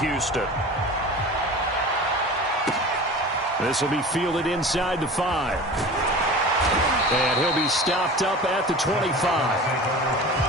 Houston. This will be fielded inside the 5. And he'll be stopped up at the 25.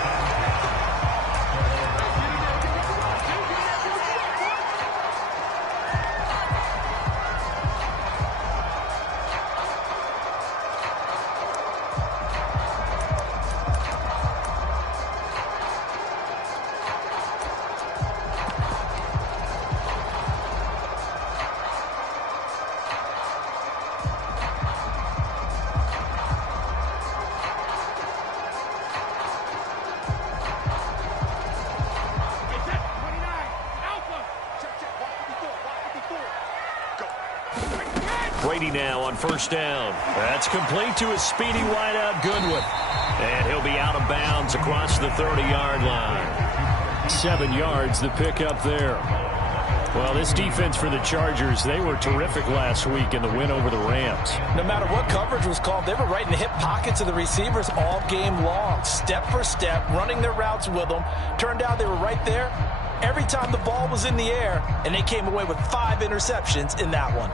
Brady now on first down. That's complete to his speedy wideout, Goodwin. And he'll be out of bounds across the 30-yard line. 7 yards the pickup there. Well, this defense for the Chargers, they were terrific last week in the win over the Rams. No matter what coverage was called, they were right in the hip pockets of the receivers all game long. Step for step, running their routes with them. Turned out they were right there every time the ball was in the air, and they came away with 5 interceptions in that one.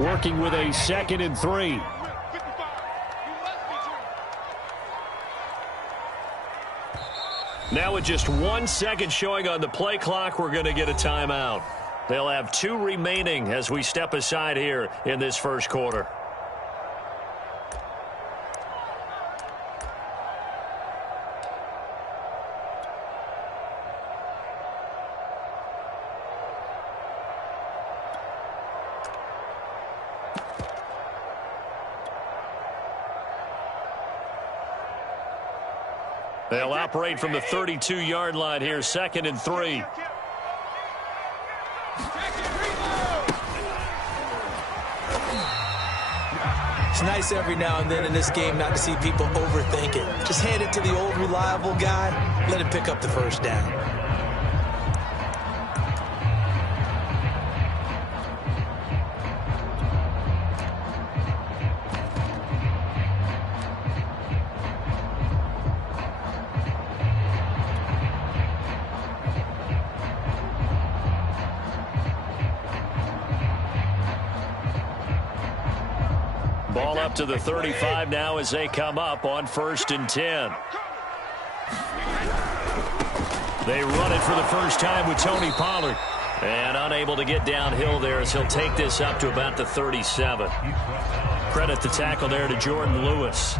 Working with a 2nd and 3. Now with just 1 second showing on the play clock, we're going to get a timeout. They'll have 2 remaining as we step aside here in this first quarter. They'll operate from the 32-yard line here, 2nd and 3. It's nice every now and then in this game not to see people overthink it. Just hand it to the old reliable guy, let him pick up the first down. Ball up to the 35 now as they come up on 1st and 10. They run it for the first time with Tony Pollard. And unable to get downhill there as he'll take this up to about the 37. Credit the tackle there to Jordan Lewis.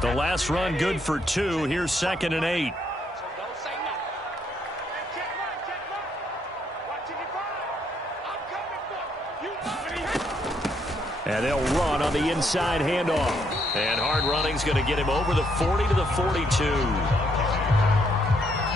The last run good for 2. Here's 2nd and 8. And they'll run on the inside handoff. And hard running's going to get him over the 40 to the 42.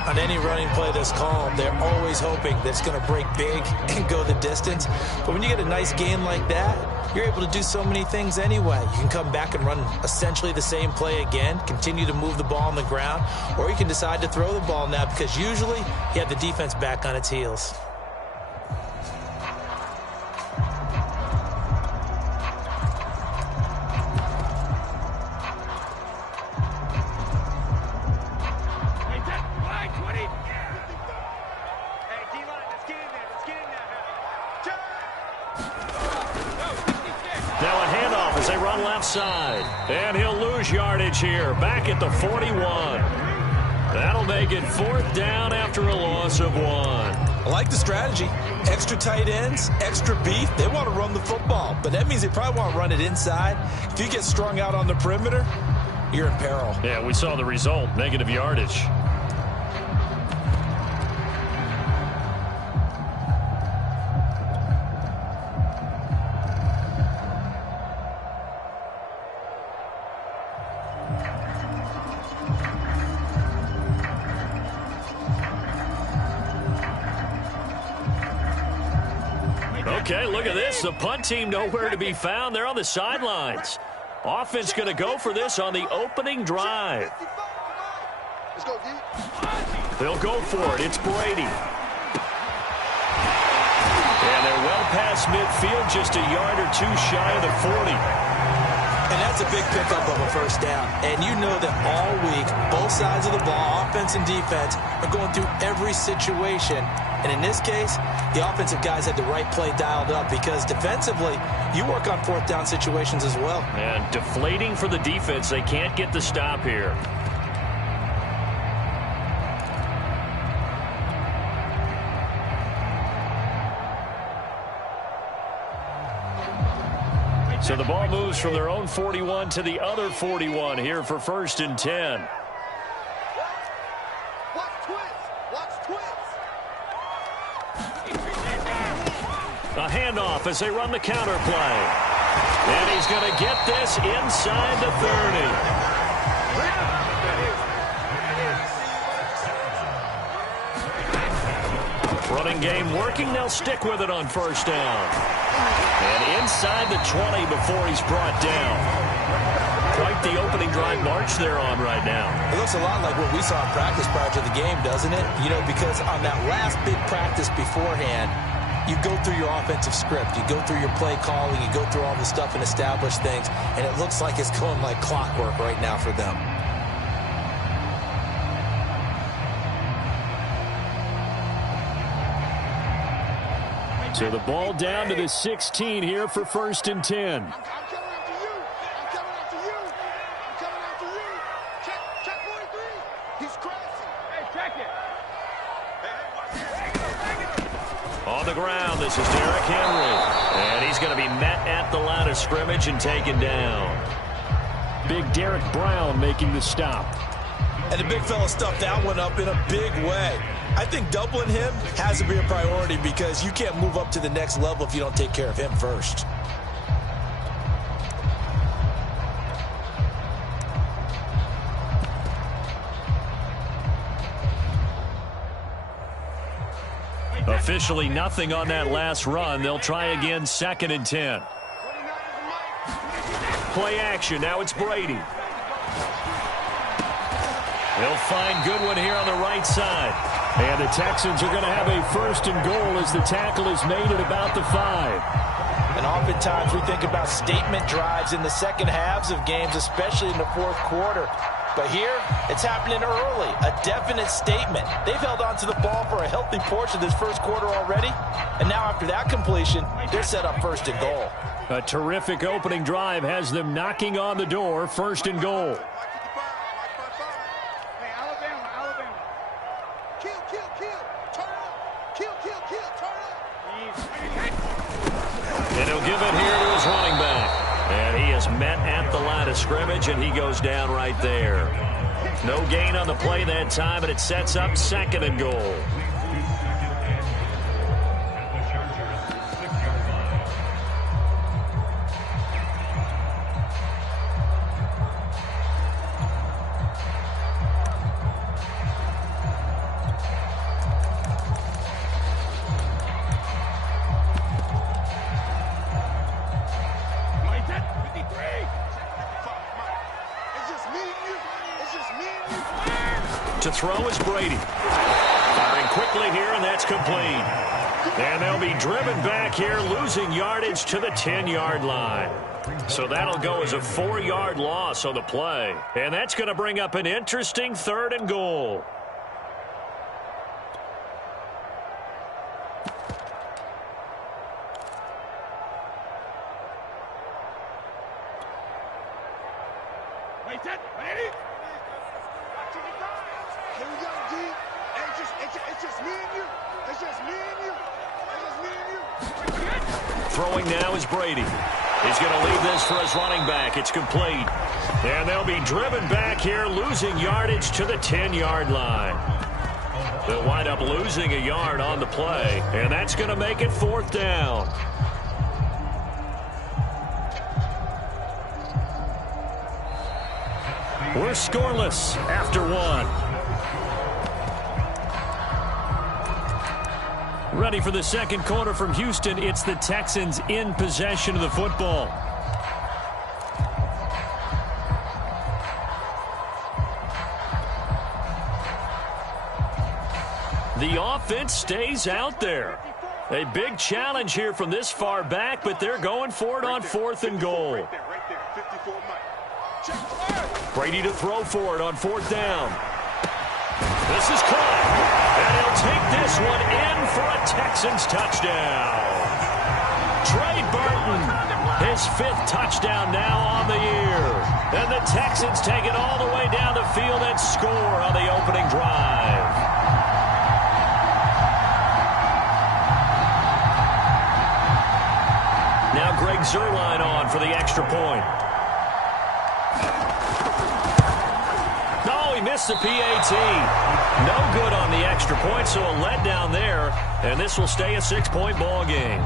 On any running play that's called, they're always hoping that it's going to break big and go the distance. But when you get a nice gain like that, you're able to do so many things anyway. You can come back and run essentially the same play again, continue to move the ball on the ground, or you can decide to throw the ball now because usually you have the defense back on its heels. Side, and he'll lose yardage here back at the 41. That'll make it 4th down after a loss of 1. I like the strategy. Extra tight ends, extra beef. They want to run the football, but that means they probably want to run it inside. If you get strung out on the perimeter, you're in peril. Yeah, we saw the result, negative yardage. Okay, look at this. The punt team nowhere to be found. They're on the sidelines. Offense going to go for this on the opening drive. They'll go for it. It's Brady. And they're well past midfield, just a yard or two shy of the 40. And that's a big pickup of a first down. And you know that all week, both sides of the ball, offense and defense, are going through every situation. And in this case, the offensive guys had the right play dialed up because defensively, you work on fourth down situations as well. And deflating for the defense. They can't get the stop here. So the ball moves from their own 41 to the other 41 here for 1st and 10. A handoff as they run the counter play. And he's going to get this inside the 30. Running game working. They'll stick with it on 1st down. And inside the 20 before he's brought down. Quite the opening drive march they're on right now. It looks a lot like what we saw in practice prior to the game, doesn't it? You know, because on that last big practice beforehand, you go through your offensive script. You go through your play calling. You go through all the stuff and establish things. And it looks like it's going like clockwork right now for them. So the ball down to the 16 here for 1st and 10. I'm coming after you. I'm coming after you. I'm coming after you. Check 43. He's crashing. Hey, check it. On the ground, this is Derrick Henry. And he's going to be met at the line of scrimmage and taken down. Big Derrick Brown making the stop. And the big fella stuffed that one up in a big way. I think doubling him has to be a priority because you can't move up to the next level if you don't take care of him first. Officially nothing on that last run. They'll try again, 2nd and 10. Play action. Now it's Brady. They'll find Goodwin here on the right side. And the Texans are going to have a 1st and goal as the tackle is made at about the 5. And oftentimes we think about statement drives in the second halves of games, especially in the 4th quarter. But here, it's happening early, a definite statement. They've held on to the ball for a healthy portion of this 1st quarter already. And now after that completion, they're set up 1st and goal. A terrific opening drive has them knocking on the door, 1st and goal. And he'll give it here to his running back. And he is met at the line of scrimmage, and he goes down right there. No gain on the play that time, and it sets up 2nd and goal. To throw is Brady. Firing quickly here, and that's complete. And they'll be driven back here, losing yardage to the 10-yard line. So that'll go as a 4-yard loss on the play. And that's going to bring up an interesting 3rd and goal. Throwing now is Brady. He's going to leave this for his running back. It's complete. And they'll be driven back here, losing yardage to the 10-yard line. They'll wind up losing a yard on the play, and that's going to make it 4th down. We're scoreless after 1. Ready for the second quarter from Houston. It's the Texans in possession of the football. The offense stays out there. A big challenge here from this far back, but they're going for it on 4th and goal. Brady to throw for it on 4th down. This is caught, and he'll take this one in for a Texans touchdown. Trey Burton, his 5th touchdown now on the year. And the Texans take it all the way down the field and score on the opening drive. Now Greg Zuerlein on for the extra point. No, he missed the PAT. No good on the extra point, so a letdown there. And this will stay a 6-point ball game.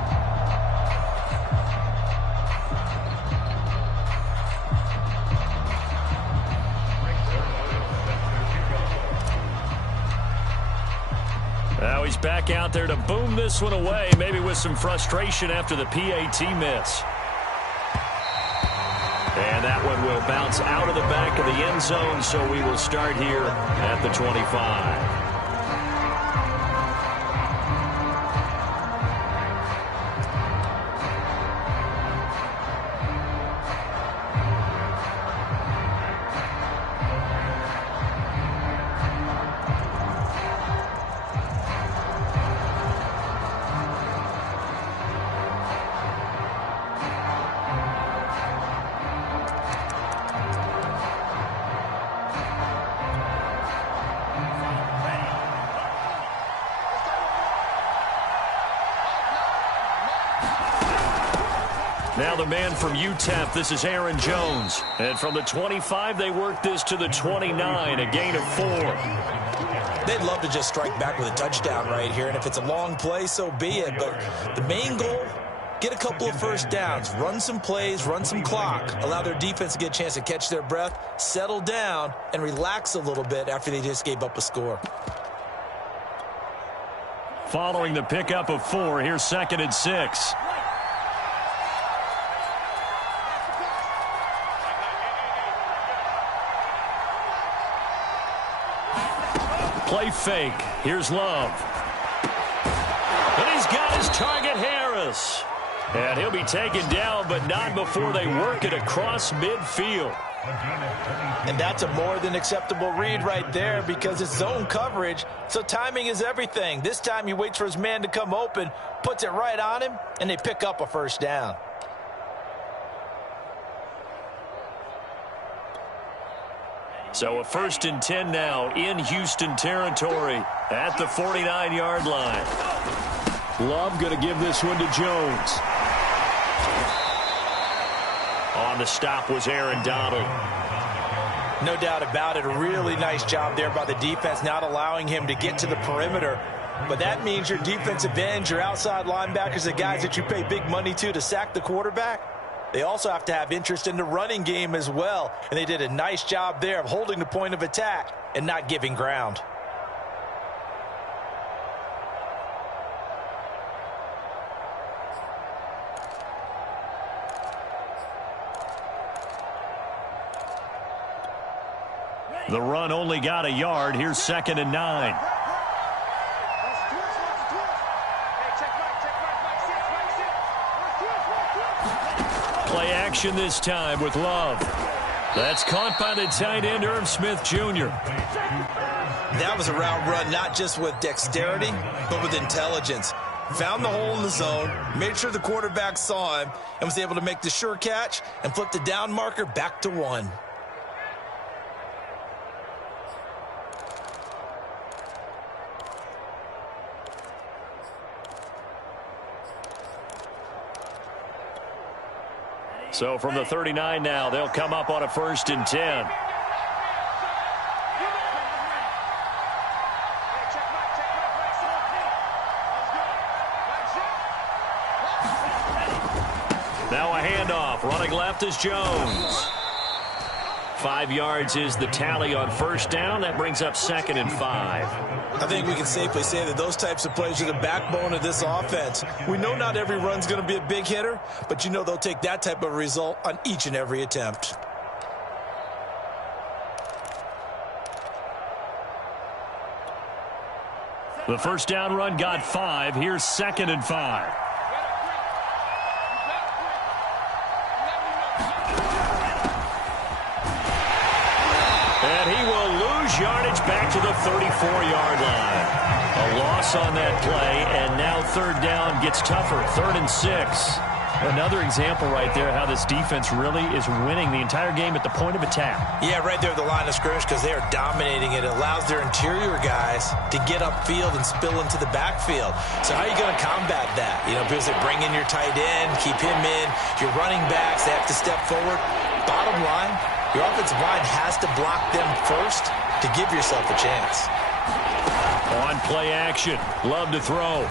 Now he's back out there to boom this one away, maybe with some frustration after the PAT miss. And that one will bounce out of the back of the end zone, so we will start here at the 25. Now the man from UTEP, this is Aaron Jones. And from the 25, they work this to the 29, a gain of 4. They'd love to just strike back with a touchdown right here, and if it's a long play, so be it. But the main goal, get a couple of first downs, run some plays, run some clock, allow their defense to get a chance to catch their breath, settle down, and relax a little bit after they just gave up a score. Following the pickup of 4, here's 2nd and 6. Play fake. Here's Love. And he's got his target, Harris. And he'll be taken down, but not before they work it across midfield. And that's a more than acceptable read right there because it's zone coverage, so timing is everything. This time he waits for his man to come open, puts it right on him, and they pick up a first down. So a 1st and 10 now in Houston territory at the 49-yard line. Love going to give this one to Jones. On the stop was Aaron Donald. No doubt about it. A really nice job there by the defense, not allowing him to get to the perimeter. But that means your defensive ends, your outside linebackers, the guys that you pay big money to sack the quarterback, they also have to have interest in the running game as well. And they did a nice job there of holding the point of attack and not giving ground. The run only got a yard. Here's 2nd and 9. Play action this time with Love. That's caught by the tight end, Irv Smith Jr. That was a route run not just with dexterity, but with intelligence. Found the hole in the zone, made sure the quarterback saw him, and was able to make the sure catch and flip the down marker back to 1. So from the 39 now, they'll come up on a 1st and 10. Now a handoff. Running left is Jones. 5 yards is the tally on first down. That brings up 2nd and 5. I think we can safely say that those types of plays are the backbone of this offense. We know not every run's going to be a big hitter, but you know they'll take that type of result on each and every attempt. The first down run got 5. Here's 2nd and 5. And he will lose yardage back to the 34-yard line. A loss on that play, and now 3rd down gets tougher. 3rd and 6. Another example right there how this defense really is winning the entire game at the point of attack. Yeah, right there at the line of scrimmage because they are dominating it. It allows their interior guys to get upfield and spill into the backfield. So how are you going to combat that? You know, because they bring in your tight end, keep him in. Your running backs, they have to step forward. Bottom line, your offensive line has to block them first to give yourself a chance. On play action, Love to throw.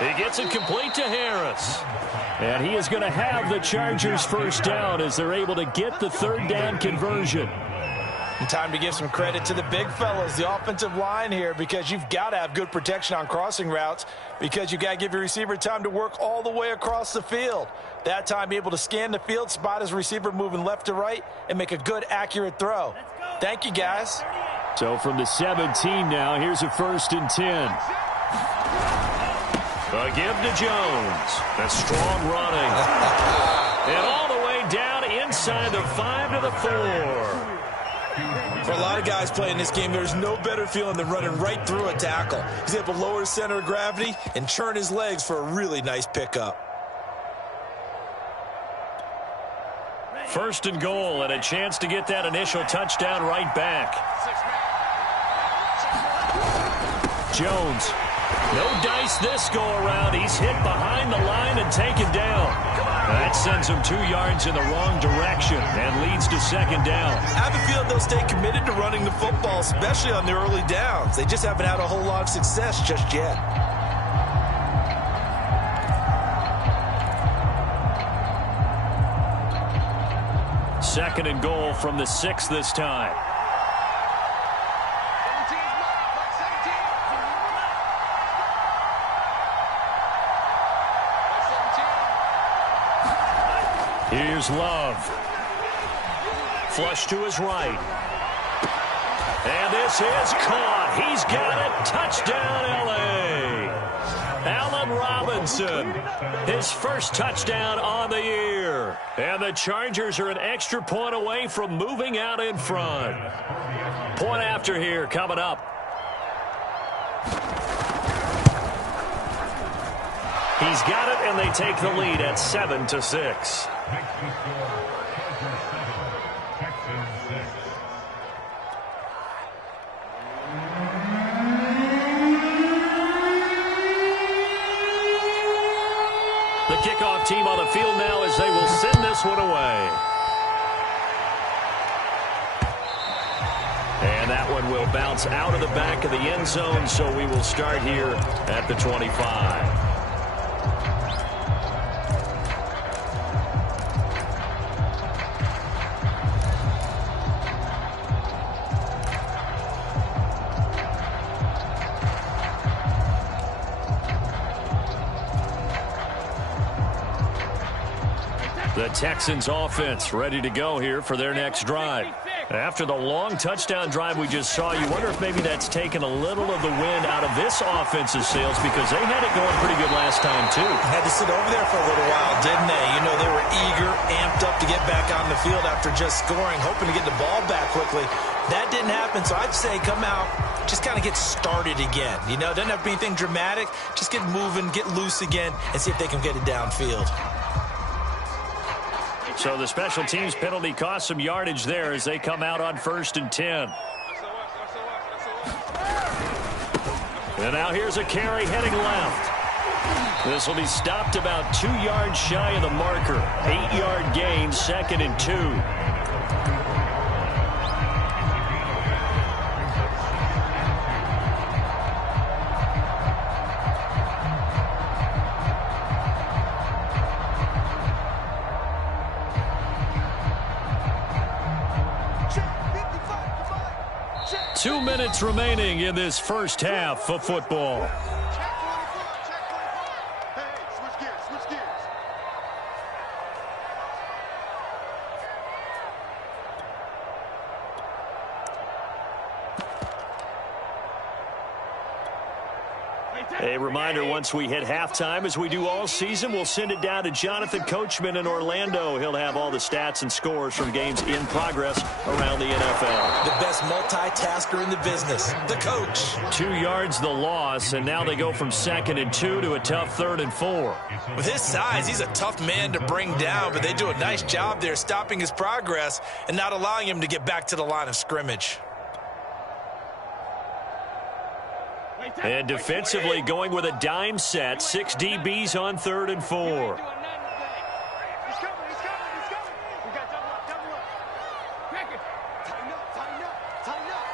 He gets it complete to Harris. And he is going to have the Chargers first down as they're able to get the 3rd down conversion. And time to give some credit to the big fellas, the offensive line here, because you've got to have good protection on crossing routes because you've got to give your receiver time to work all the way across the field. That time, be able to scan the field, spot his receiver moving left to right, and make a good, accurate throw. Thank you, guys. So from the 17 now, here's a 1st and 10. A give to Jones. That's strong running. And all the way down inside the 5 to the 4. For a lot of guys playing this game, there's no better feeling than running right through a tackle. He's able to lower his center of gravity and churn his legs for a really nice pickup. 1st and goal, and a chance to get that initial touchdown right back. Jones. No dice this go-around. He's hit behind the line and taken down. That sends him 2 yards in the wrong direction and leads to 2nd down. I have a feeling they'll stay committed to running the football, especially on the early downs. They just haven't had a whole lot of success just yet. Second and goal from the 6 this time. Here's Love. Flush to his right. And this is caught. He's got it. Touchdown, L.A. Allen Robinson. His first touchdown on the year. And the Chargers are an extra point away from moving out in front. Point after here coming up. He's got it, and they take the lead at 7-6. The kickoff team on the field now as they will send this one away. And that one will bounce out of the back of the end zone, so we will start here at the 25. The Texans offense ready to go here for their next drive. After the long touchdown drive we just saw, you wonder if maybe that's taken a little of the wind out of this offense's sails because they had it going pretty good last time too. Had to sit over there for a little while, didn't they? You know, they were eager, amped up to get back on the field after just scoring, hoping to get the ball back quickly. That didn't happen, so I'd say come out, just kind of get started again. You know, doesn't have to be anything dramatic. Just get moving, get loose again, and see if they can get it downfield. So the special teams penalty cost some yardage there as they come out on 1st and 10. And now here's a carry heading left. This will be stopped about 2 yards shy of the marker. 8-yard gain, 2nd and 2. 2 minutes remaining in this first half of football. Check 44, check 44. Hey, switch gears, switch gears. A reminder, once we hit halftime, as we do all season, we'll send it down to Jonathan Coachman in Orlando. He'll have all the stats and scores from games in progress around the NFL. The best multitasker in the business, the coach. 2 yards the loss, and now they go from 2nd and 2 to a tough 3rd and 4. With his size, he's a tough man to bring down, but they do a nice job there stopping his progress and not allowing him to get back to the line of scrimmage. And defensively going with a dime set, 6 DBs on 3rd and 4. He's coming, he's coming, he's coming. We got double up, double up. Pick it. Tighten up, tighten up, tighten up.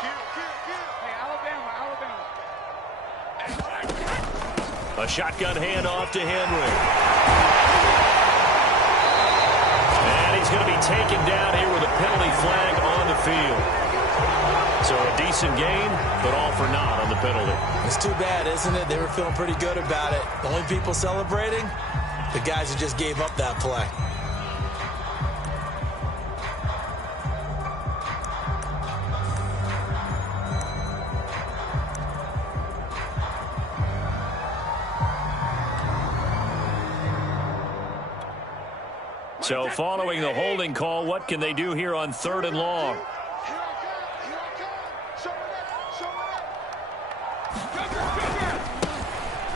Kill, kill, kill. Hey, Alabama, Alabama. A shotgun handoff to Henry. And he's going to be taken down here with a penalty flag on the field. So a decent gain, but all for naught on the penalty. It's too bad, isn't it? They were feeling pretty good about it. The only people celebrating, the guys who just gave up that play. So following the holding call, what can they do here on 3rd and long?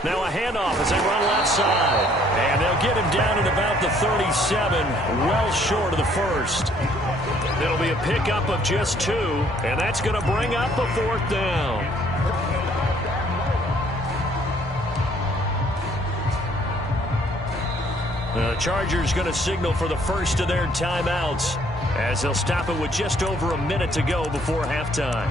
Now a handoff as they run left side. And they'll get him down at about the 37, well short of the first. It'll be a pickup of just 2, and that's going to bring up a 4th down. The Chargers going to signal for the first of their timeouts as they'll stop it with just over a minute to go before halftime.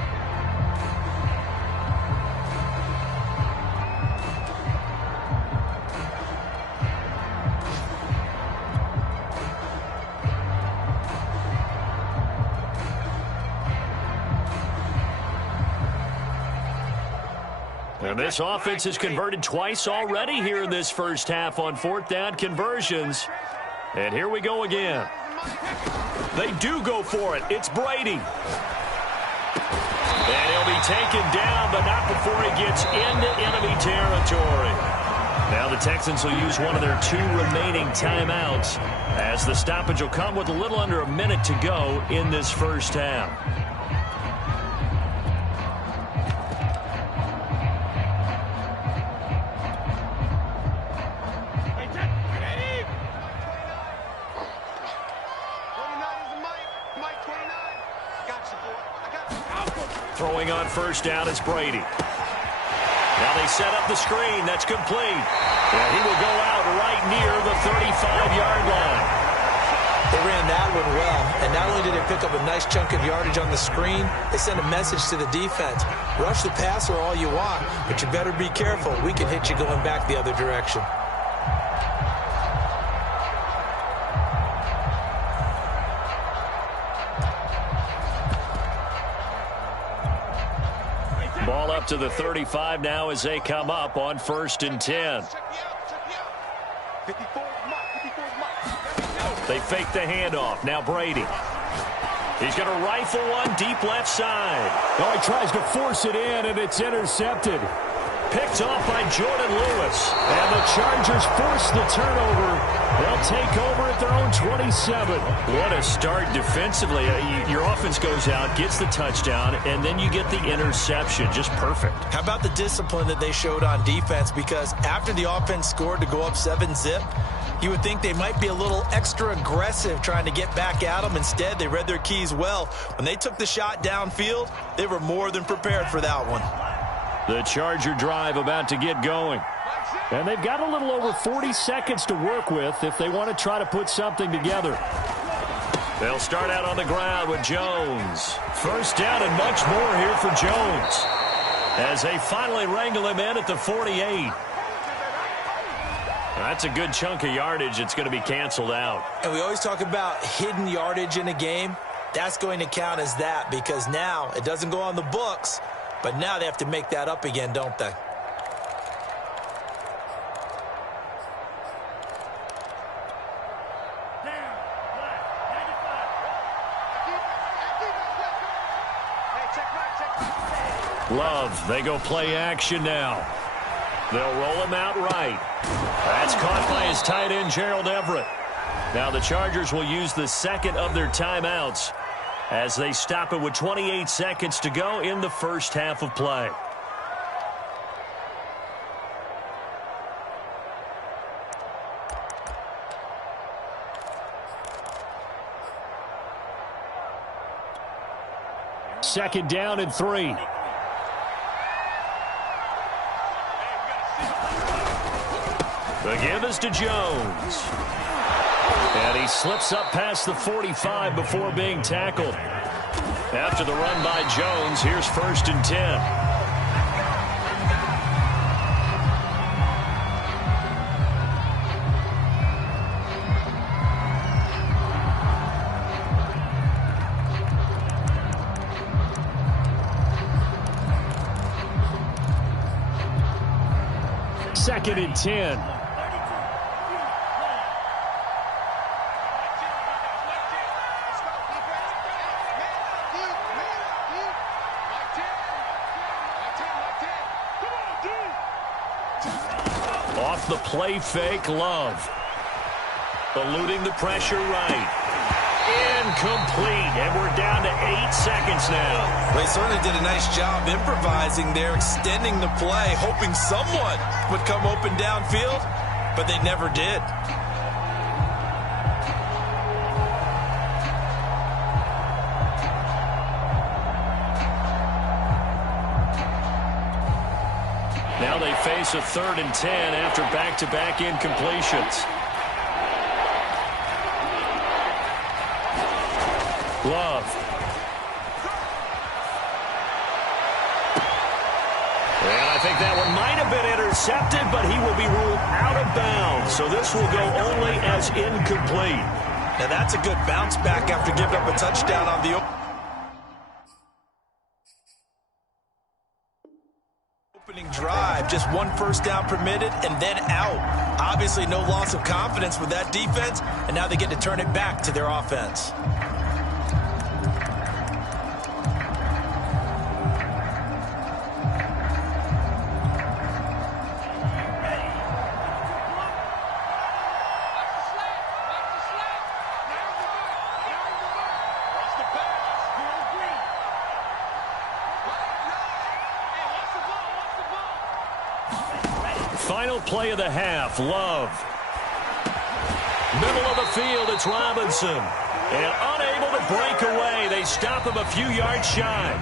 And this offense has converted twice already here in this first half on 4th down conversions. And here we go again. They do go for it. It's Brady. And he'll be taken down, but not before he gets into enemy territory. Now the Texans will use one of their 2 remaining timeouts as the stoppage will come with a little under a minute to go in this first half. Throwing on first down is Brady. Now they set up the screen. That's complete. And he will go out right near the 35-yard line. They ran that one well, and not only did they pick up a nice chunk of yardage on the screen, they sent a message to the defense. Rush the passer all you want, but you better be careful. We can hit you going back the other direction. Ball up to the 35 now as they come up on 1st and 10. They fake the handoff. Now Brady. He's going to rifle one deep left side. Oh, he tries to force it in, and it's intercepted. Picked off by Jordan Lewis. And the Chargers force the turnover. They'll take over at their own 27. What a start defensively. Your offense goes out, gets the touchdown, and then you get the interception. Just perfect. How about the discipline that they showed on defense? Because after the offense scored to go up 7-zip, you would think they might be a little extra aggressive trying to get back at them. Instead, they read their keys well. When they took the shot downfield, they were more than prepared for that one. The Charger drive about to get going. And they've got a little over 40 seconds to work with if they want to try to put something together. They'll start out on the ground with Jones. First down and much more here for Jones as they finally wrangle him in at the 48. That's a good chunk of yardage. It's going to be canceled out. And we always talk about hidden yardage in a game. That's going to count as that because now it doesn't go on the books, but now they have to make that up again, don't they? Love, they go play action now. They'll roll him out right. That's caught by his tight end, Gerald Everett. Now the Chargers will use the second of their timeouts as they stop it with 28 seconds to go in the first half of play. Second down and 3. The give is to Jones. And he slips up past the 45 before being tackled. After the run by Jones, here's 1st and 10. Second and 10. Off the play fake, Love. Eluding the pressure right. Incomplete, and we're down to 8 seconds now. They certainly did a nice job improvising there, extending the play, hoping someone would come open downfield, but they never did. Now they face a 3rd and 10 after back-to-back incompletions. Love. And I think that one might have been intercepted, but he will be ruled out of bounds. So this will go only as incomplete. Now that's a good bounce back after giving up a touchdown on the opening drive. Just 1 first down permitted and then out. Obviously no loss of confidence with that defense, and now they get to turn it back to their offense. Final play of the half, Love. Middle of the field, it's Robinson. And unable to break away, they stop him a few yards shy.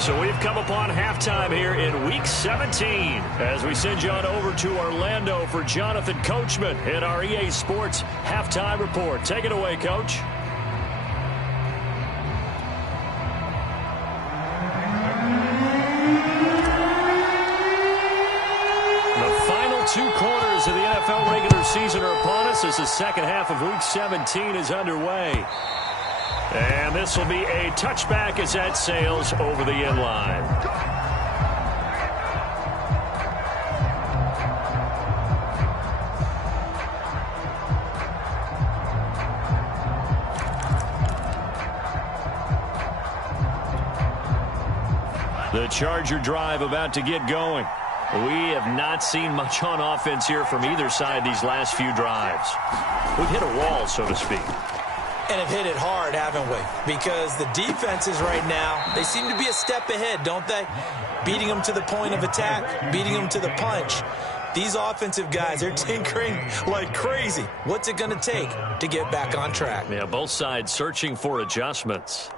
So we've come upon halftime here in Week 17 as we send you on over to Orlando for Jonathan Coachman in our EA Sports Halftime Report. Take it away, Coach. Two quarters of the NFL regular season are upon us as the second half of Week 17 is underway. And this will be a touchback as that sails over the end line. The Charger drive about to get going. We have not seen much on offense here from either side these last few drives. We've hit a wall, so to speak. And have hit it hard, haven't we? Because the defenses right now, they seem to be a step ahead, don't they? Beating them to the point of attack, beating them to the punch. These offensive guys, they're tinkering like crazy. What's it going to take to get back on track? Yeah, both sides searching for adjustments.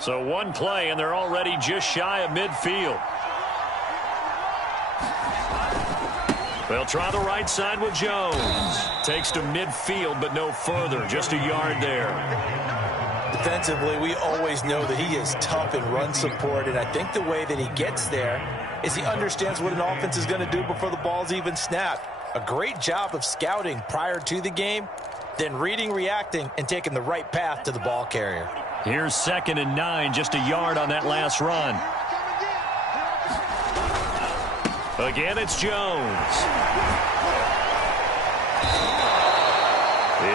So one play, and they're already just shy of midfield. They'll try the right side with Jones. Takes to midfield, but no further. Just a yard there. Defensively, we always know that he is tough in run support, and I think the way that he gets there is he understands what an offense is going to do before the ball's even snapped. A great job of scouting prior to the game, then reading, reacting, and taking the right path to the ball carrier. Here's 2nd and 9, just a yard on that last run. Again, it's Jones.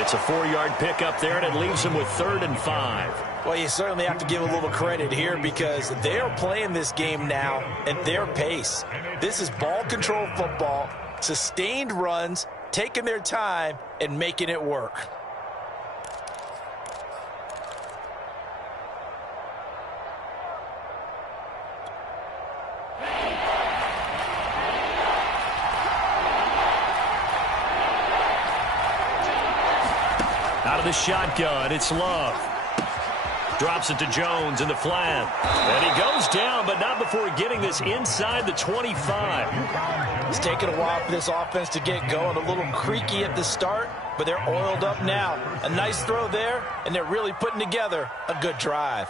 It's a 4-yard pickup there, and it leaves him with 3rd and 5. Well, you certainly have to give a little credit here because they are playing this game now at their pace. This is ball control football, sustained runs, taking their time, and making it work. Out of the shotgun, it's Love. Drops it to Jones in the flat. And he goes down, but not before getting this inside the 25. It's taken a while for this offense to get going. A little creaky at the start, but they're oiled up now. A nice throw there, and they're really putting together a good drive.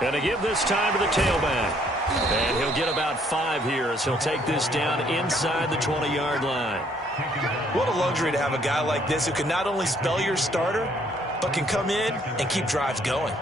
And to give this time to the tailback. And he'll get about 5 here as he'll take this down inside the 20-yard line. What a luxury to have a guy like this who can not only spell your starter, but can come in and keep drives going.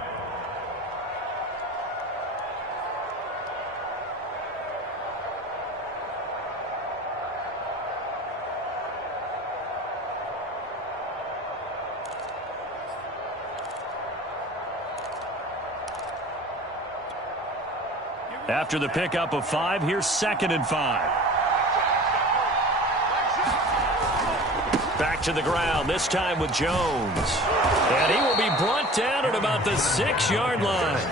After the pickup of 5, here's 2nd and 5. Back to the ground, this time with Jones. And he will be brought down at about the 6-yard line.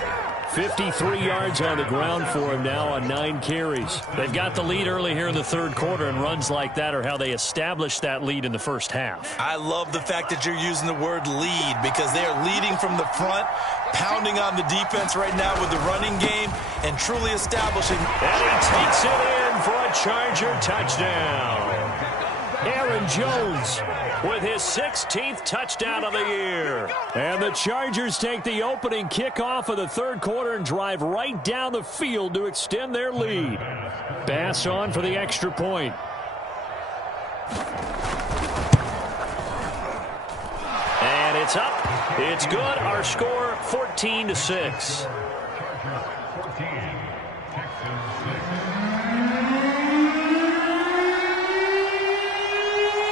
53 yards on the ground for him now on 9 carries. They've got the lead early here in the 3rd quarter, and runs like that are how they established that lead in the first half. I love the fact that you're using the word lead because they are leading from the front, pounding on the defense right now with the running game, and truly establishing. And he takes it in for a Charger touchdown. Aaron Jones with his 16th touchdown of the year. And the Chargers take the opening kickoff of the 3rd quarter and drive right down the field to extend their lead. Bass on for the extra point. And it's up. It's good. Our score 14-6.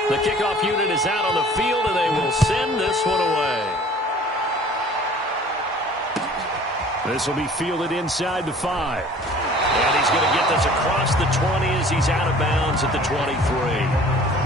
The kickoff unit is out on the field, and they will send this one away. This will be fielded inside the 5. And he's going to get this across the 20 as he's out of bounds at the 23.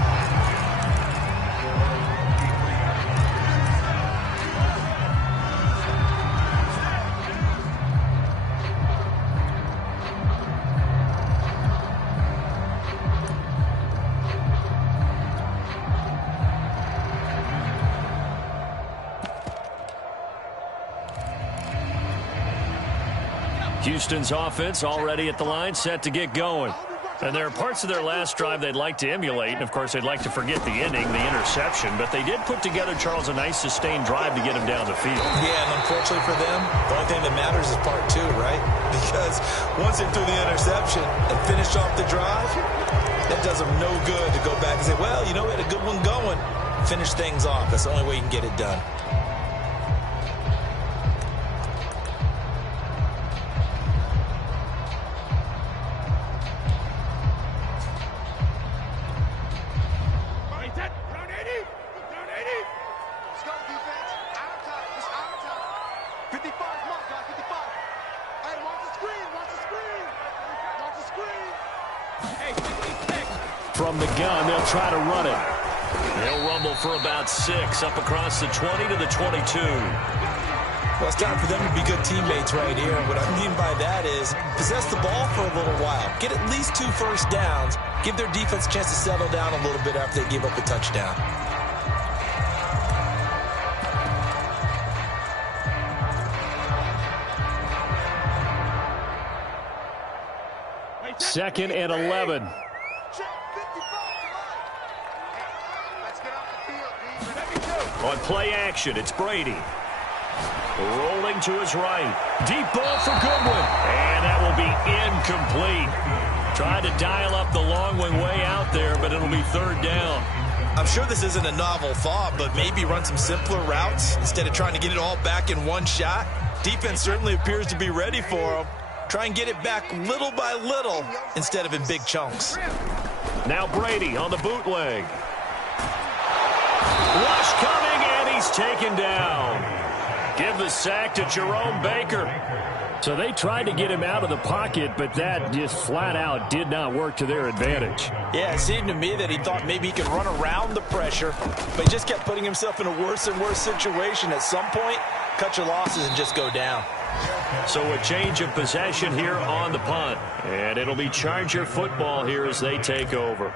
Houston's offense already at the line, set to get going. And there are parts of their last drive they'd like to emulate, and of course they'd like to forget the ending, the interception, but they did put together, Charles, a nice sustained drive to get him down the field. Yeah, and unfortunately for them, the only thing that matters is part 2, right? Because once they threw the interception and finished off the drive, that does them no good to go back and say, well, you know, we had a good one going. Finish things off. That's the only way you can get it done. From the gun, they'll try to run it. They'll rumble for about 6 up across the 20 to the 22. Well, it's time for them to be good teammates right here. And what I mean by that is possess the ball for a little while. Get at least 2 first downs. Give their defense a chance to settle down a little bit after they give up a touchdown. 2nd and 11. On play action, it's Brady. Rolling to his right. Deep ball for Goodwin. And that will be incomplete. Trying to dial up the long way out there, but it'll be 3rd down. I'm sure this isn't a novel thought, but maybe run some simpler routes instead of trying to get it all back in one shot. Defense certainly appears to be ready for him. Try and get it back little by little instead of in big chunks. Now Brady on the bootleg. Rush coming, and he's taken down. Give the sack to Jerome Baker. So they tried to get him out of the pocket, but that just flat out did not work to their advantage. Yeah, it seemed to me that he thought maybe he could run around the pressure, but he just kept putting himself in a worse and worse situation. At some point, cut your losses and just go down. So a change of possession here on the punt. And it'll be Charger football here as they take over.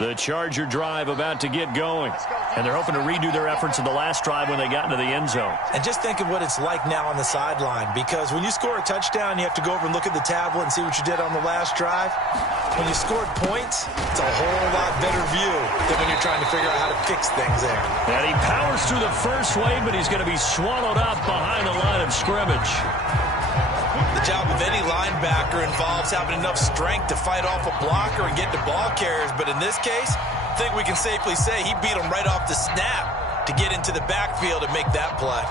The Charger drive about to get going. And they're hoping to redo their efforts in the last drive when they got into the end zone. And just think of what it's like now on the sideline, because when you score a touchdown, you have to go over and look at the tablet and see what you did on the last drive. When you scored points, it's a whole lot better view than when you're trying to figure out how to fix things there. And he powers through the first wave, but he's going to be swallowed up behind the line of scrimmage. The job of any linebacker involves having enough strength to fight off a blocker and get to ball carriers. But in this case, I think we can safely say he beat him right off the snap to get into the backfield and make that play.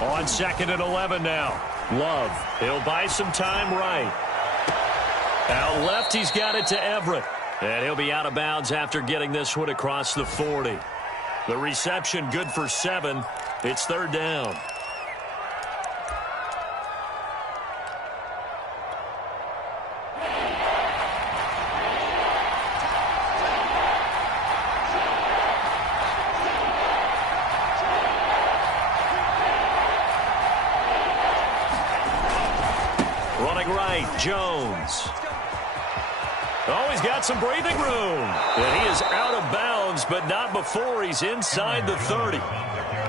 On 2nd and 11 now. Love. He'll buy some time right. Out left, he's got it to Everett. And he'll be out of bounds after getting this one across the 40. The reception good for 7. It's 3rd down. Jones. Oh, he's got some breathing room. And he is out of bounds, but not before he's inside the 30.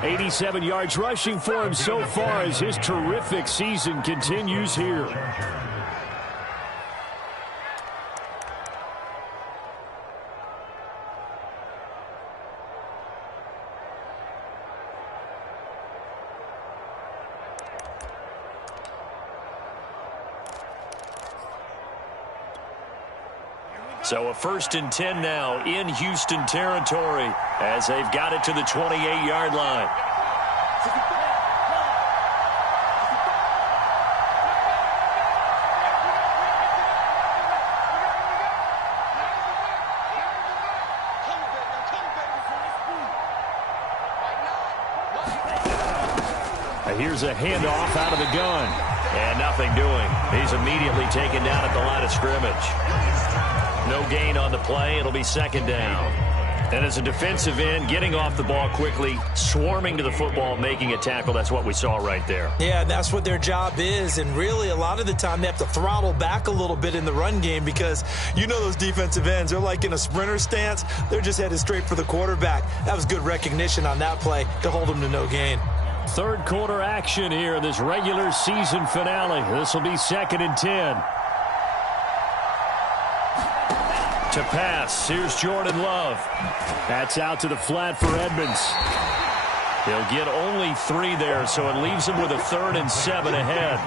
87 yards rushing for him so far as his terrific season continues here. So a 1st and 10 now in Houston territory as they've got it to the 28-yard line. Here's a handoff out of the gun. And nothing doing. He's immediately taken down at the line of scrimmage. No gain on the play. It'll be 2nd down. And as a defensive end, getting off the ball quickly, swarming to the football, making a tackle, that's what we saw right there. Yeah, that's what their job is. And really, a lot of the time, they have to throttle back a little bit in the run game because you know those defensive ends, they're like in a sprinter stance. They're just headed straight for the quarterback. That was good recognition on that play to hold them to no gain. 3rd quarter action here in this regular season finale. This will be 2nd and 10. To pass, here's Jordan Love. That's out to the flat for Edmonds. He'll get only 3 there, so it leaves him with a 3rd and 7 ahead.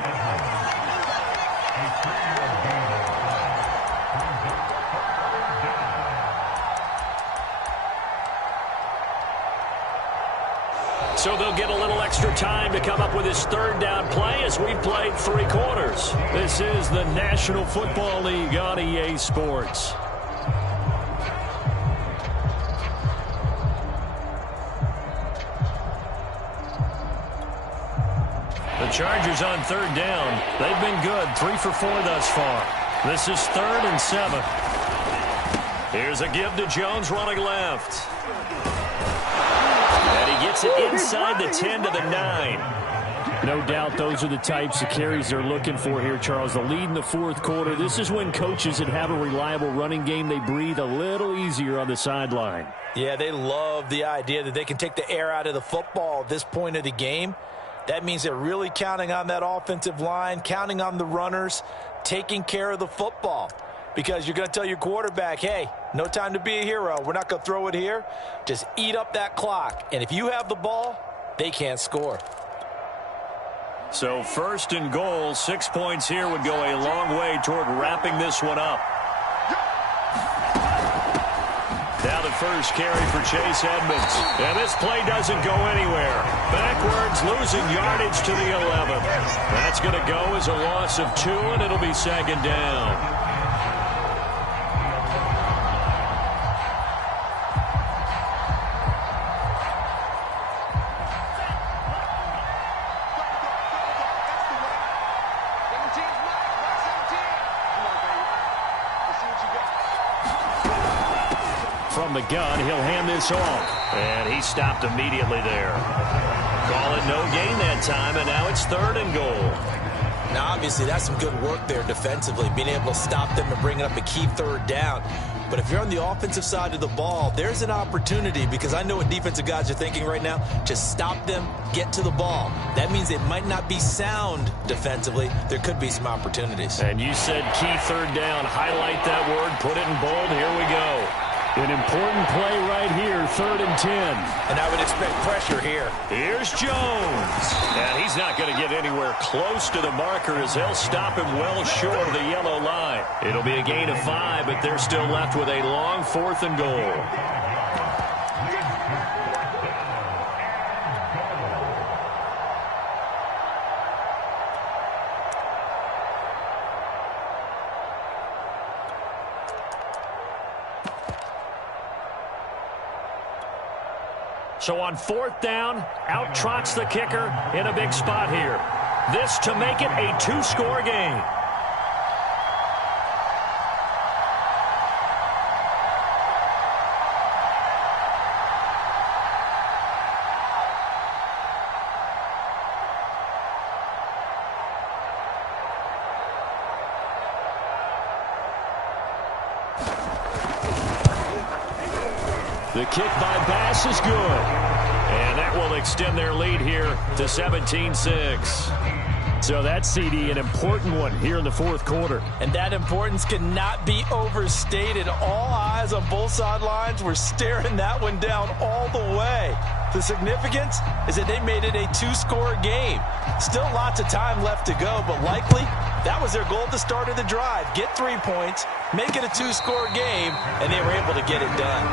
So they'll get a little extra time to come up with his 3rd down play as we've played 3 quarters. This is the National Football League on EA Sports. The Chargers on third down. They've been good, 3 for 4 thus far. This is 3rd and 7. Here's a give to Jones running left. And he gets it inside the 10 to the 9. No doubt those are the types of carries they're looking for here, Charles. The lead in the fourth quarter. This is when coaches that have a reliable running game, they breathe a little easier on the sideline. Yeah, they love the idea that they can take the air out of the football at this point of the game. That means they're really counting on that offensive line, counting on the runners, taking care of the football. Because you're going to tell your quarterback, hey, no time to be a hero. We're not going to throw it here. Just eat up that clock. And if you have the ball, they can't score. So 1st and goal, 6 points here would go a long way toward wrapping this one up. Now the first carry for Chase Edmonds. And this play doesn't go anywhere. Backwards, losing yardage to the 11. That's going to go as a loss of 2, and it'll be 2nd down. From the gun, he'll hand this off. And he stopped immediately there. Call it no gain that time, and now it's 3rd and goal. Now, obviously, that's some good work there defensively, being able to stop them and bringing up a key 3rd down. But if you're on the offensive side of the ball, there's an opportunity, because I know what defensive guys are thinking right now. Just stop them, get to the ball. That means it might not be sound defensively. There could be some opportunities. And you said key 3rd down. Highlight that word, put it in bold. Here we go. An important play right here, 3rd and 10. And I would expect pressure here. Here's Jones. And he's not going to get anywhere close to the marker as they'll stop him well short of the yellow line. It'll be a gain of 5, but they're still left with a long 4th and goal. So on 4th down, out trots the kicker in a big spot here. This to make it a 2-score game. The kick by Bass is good. And that will extend their lead here to 17-6. So that's, CD, an important one here in the fourth quarter. And that importance cannot be overstated. All eyes on both sidelines were staring that one down all the way. The significance is that they made it a 2-score game. Still lots of time left to go, but likely that was their goal at the start of the drive. Get 3 points, make it a 2-score game, and they were able to get it done.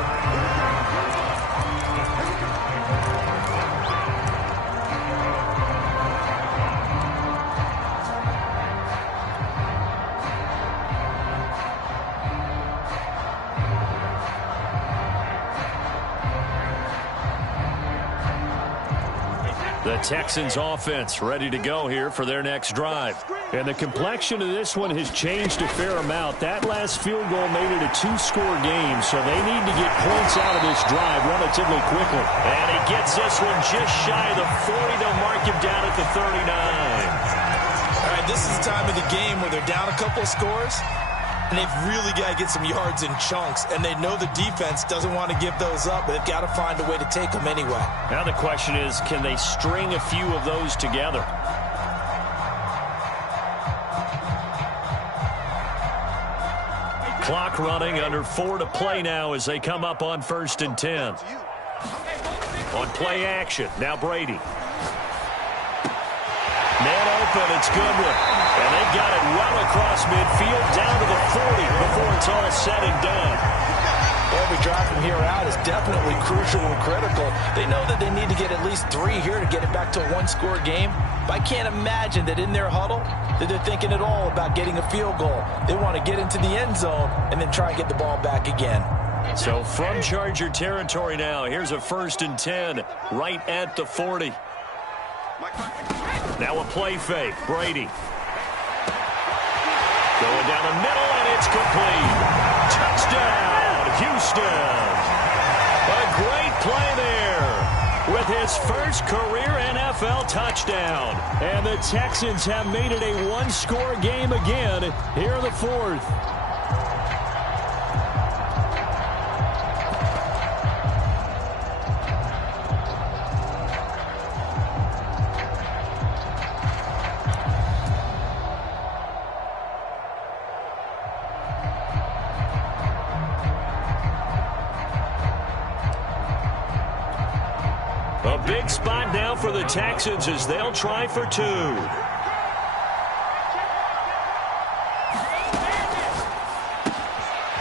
The Texans offense ready to go here for their next drive. And the complexion of this one has changed a fair amount. That last field goal made it a 2-score game, so they need to get points out of this drive relatively quickly. And he gets this one just shy of the 40. They'll mark him down at the 39. All right, this is the time of the game where they're down a couple of scores, and they've really got to get some yards in chunks, and they know the defense doesn't want to give those up, but they've got to find a way to take them anyway. Now the question is, can they string a few of those together? Clock running, under 4 to play now as they come up on 1st and 10. On play action, now Brady. Man open, it's Goodwin. And they've got it well across midfield, down to the 40 before it's all said and done. Every drive from here out is definitely crucial and critical. They know that they need to get at least 3 here to get it back to a 1-score game. But I can't imagine that in their huddle that they're thinking at all about getting a field goal. They want to get into the end zone and then try and get the ball back again. So from Charger territory now, here's a 1st and 10 right at the 40. Now a play fake. Brady. Going down the middle, and it's complete. Touchdown, Houston. A great play there with his first career NFL touchdown. And the Texans have made it a one-score game again here in the fourth. A big spot now for the Texans as they'll try for two.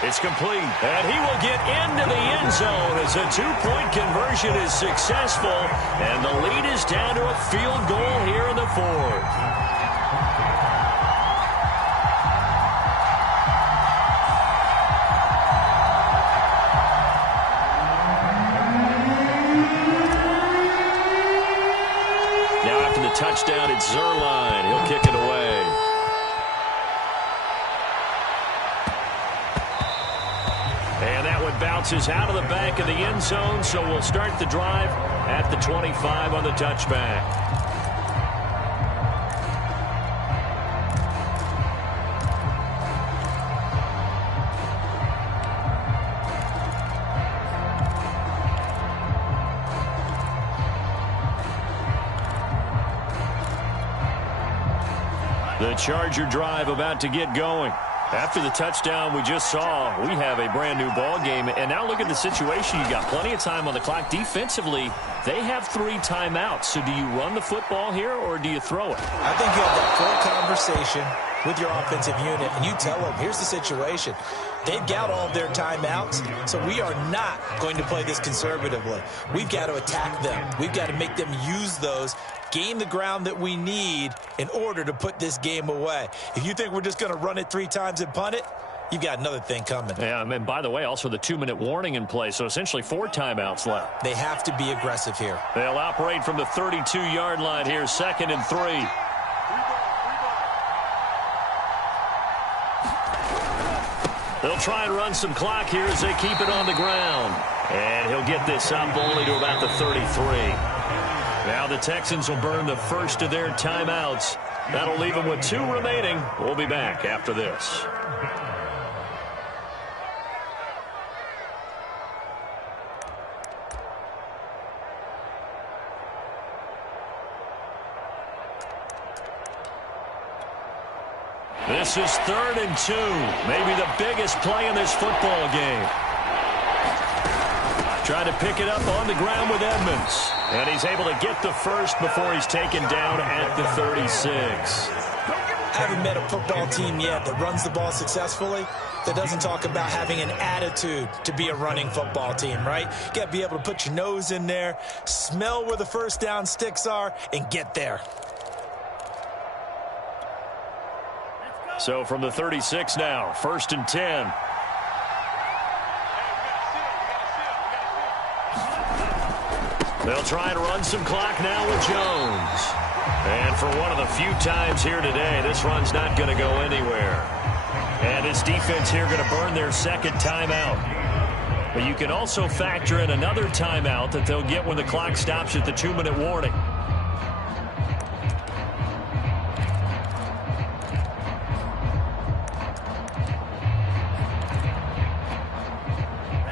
It's complete, and he will get into the end zone as a two-point conversion is successful, and the lead is down to a field goal here in the fourth. Touchdown, it's Zerline. He'll kick it away. And that one bounces out of the back of the end zone, so we'll start the drive at the 25 on the touchback. The Charger drive about to get going. After the touchdown we just saw, we have a brand new ball game. And now look at the situation. You got plenty of time on the clock. Defensively, they have 3 timeouts. So do you run the football here or do you throw it? I think you have that full conversation with your offensive unit, and you tell them, here's the situation. They've got all of their timeouts, so we are not going to play this conservatively. We've got to attack them. We've got to make them use those, gain the ground that we need in order to put this game away. If you think we're just going to run it 3 times and punt it, you've got another thing coming. Yeah, and by the way, also the 2-minute warning in play, so essentially 4 timeouts left. They have to be aggressive here. They'll operate from the 32-yard line here, 2nd and 3. They'll try and run some clock here as they keep it on the ground. And he'll get this up only to about the 33. Now the Texans will burn the first of their timeouts. That'll leave them with 2 remaining. We'll be back after this. This is 3rd and 2. Maybe the biggest play in this football game. Trying to pick it up on the ground with Edmonds. And he's able to get the first before he's taken down at the 36. I haven't met a football team yet that runs the ball successfully that doesn't talk about having an attitude to be a running football team, right? You got to be able to put your nose in there, smell where the first down sticks are, and get there. So from the 36 now, 1st and 10. They'll try to run some clock now with Jones. And for one of the few times here today, this run's not going to go anywhere. And this defense here going to burn their 2nd timeout. But you can also factor in another timeout that they'll get when the clock stops at the 2-minute warning.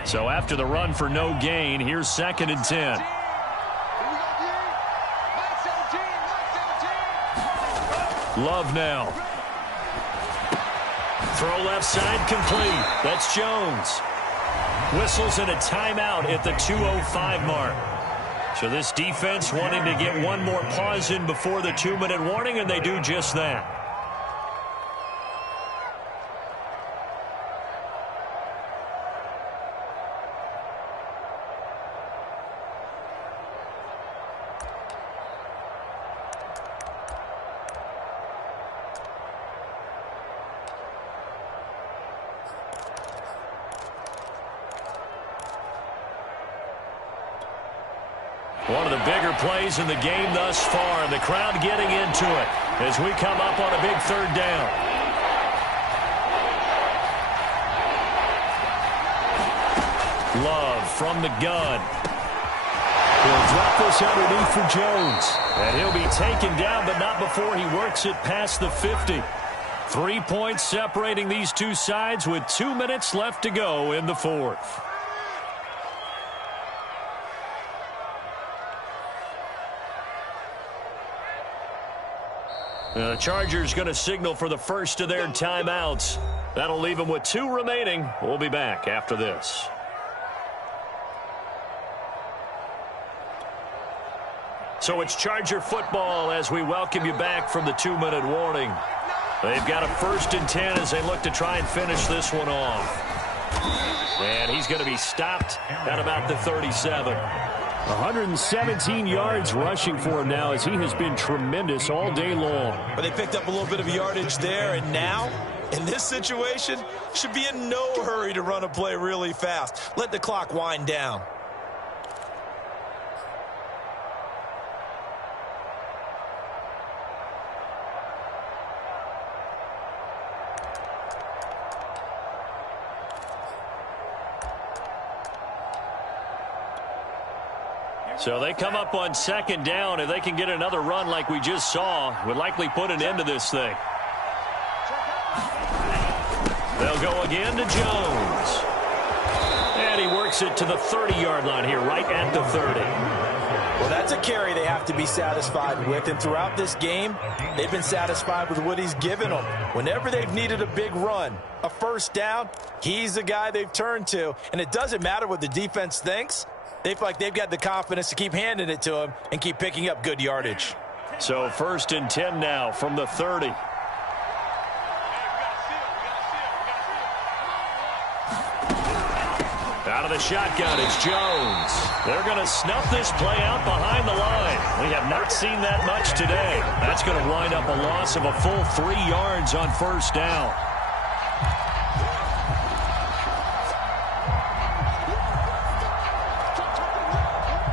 So after the run for no gain, here's 2nd and 10. Love now. Throw left side complete. That's Jones. Whistles in a timeout at the 2:05 mark. So this defense wanting to get one more pause in before the 2-minute warning, and they do just that. One of the bigger plays in the game thus far. The crowd getting into it as we come up on a big third down. Love from the gun. He'll drop this underneath for Jones. And he'll be taken down, but not before he works it past the 50. 3 points separating these two sides with 2 minutes left to go in the fourth. The Chargers going to signal for the first of their timeouts. That'll leave them with 2 remaining. We'll be back after this. So it's Charger football as we welcome you back from the 2-minute warning. They've got a 1st and 10 as they look to try and finish this one off. And he's going to be stopped at about the 37. 117 yards rushing for him now as he has been tremendous all day long. But they picked up a little bit of yardage there, and now, in this situation, should be in no hurry to run a play really fast. Let the clock wind down. So they come up on 2nd down. If they can get another run like we just saw, would likely put an end to this thing. They'll go again to Jones. And he works it to the 30-yard line here, right at the 30. Well, that's a carry they have to be satisfied with. And throughout this game, they've been satisfied with what he's given them. Whenever they've needed a big run, a 1st down, he's the guy they've turned to. And it doesn't matter what the defense thinks. They feel like they've got the confidence to keep handing it to him and keep picking up good yardage. So 1st and 10 now from the 30. Out of the shotgun, it's Jones. They're going to snuff this play out behind the line. We have not seen that much today. That's going to wind up a loss of a full 3 yards on 1st down.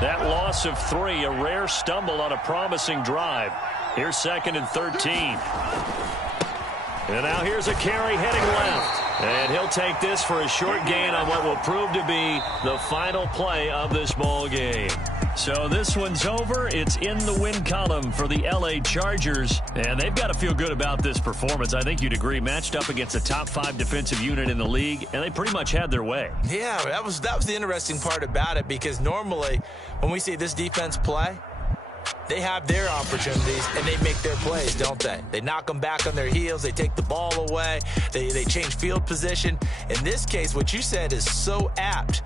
That loss of 3, a rare stumble on a promising drive. Here's 2nd and 13. And now here's a carry heading left. And he'll take this for a short gain on what will prove to be the final play of this ball game. So this one's over. It's in the win column for the L.A. Chargers. And they've got to feel good about this performance. I think you'd agree. Matched up against a top 5 defensive unit in the league, and they pretty much had their way. Yeah, that was the interesting part about it, because normally when we see this defense play, they have their opportunities, and they make their plays, don't they? They knock them back on their heels. They take the ball away. They change field position. In this case, what you said is so apt.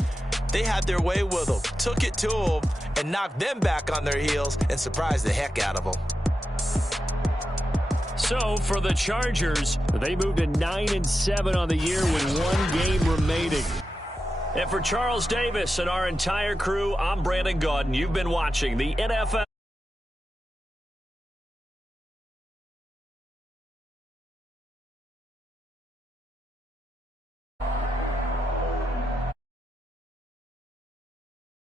They had their way with them, took it to them, and knocked them back on their heels and surprised the heck out of them. So for the Chargers, they moved to 9-7 on the year with 1 game remaining. And for Charles Davis and our entire crew, I'm Brandon Gaudin. You've been watching the NFL.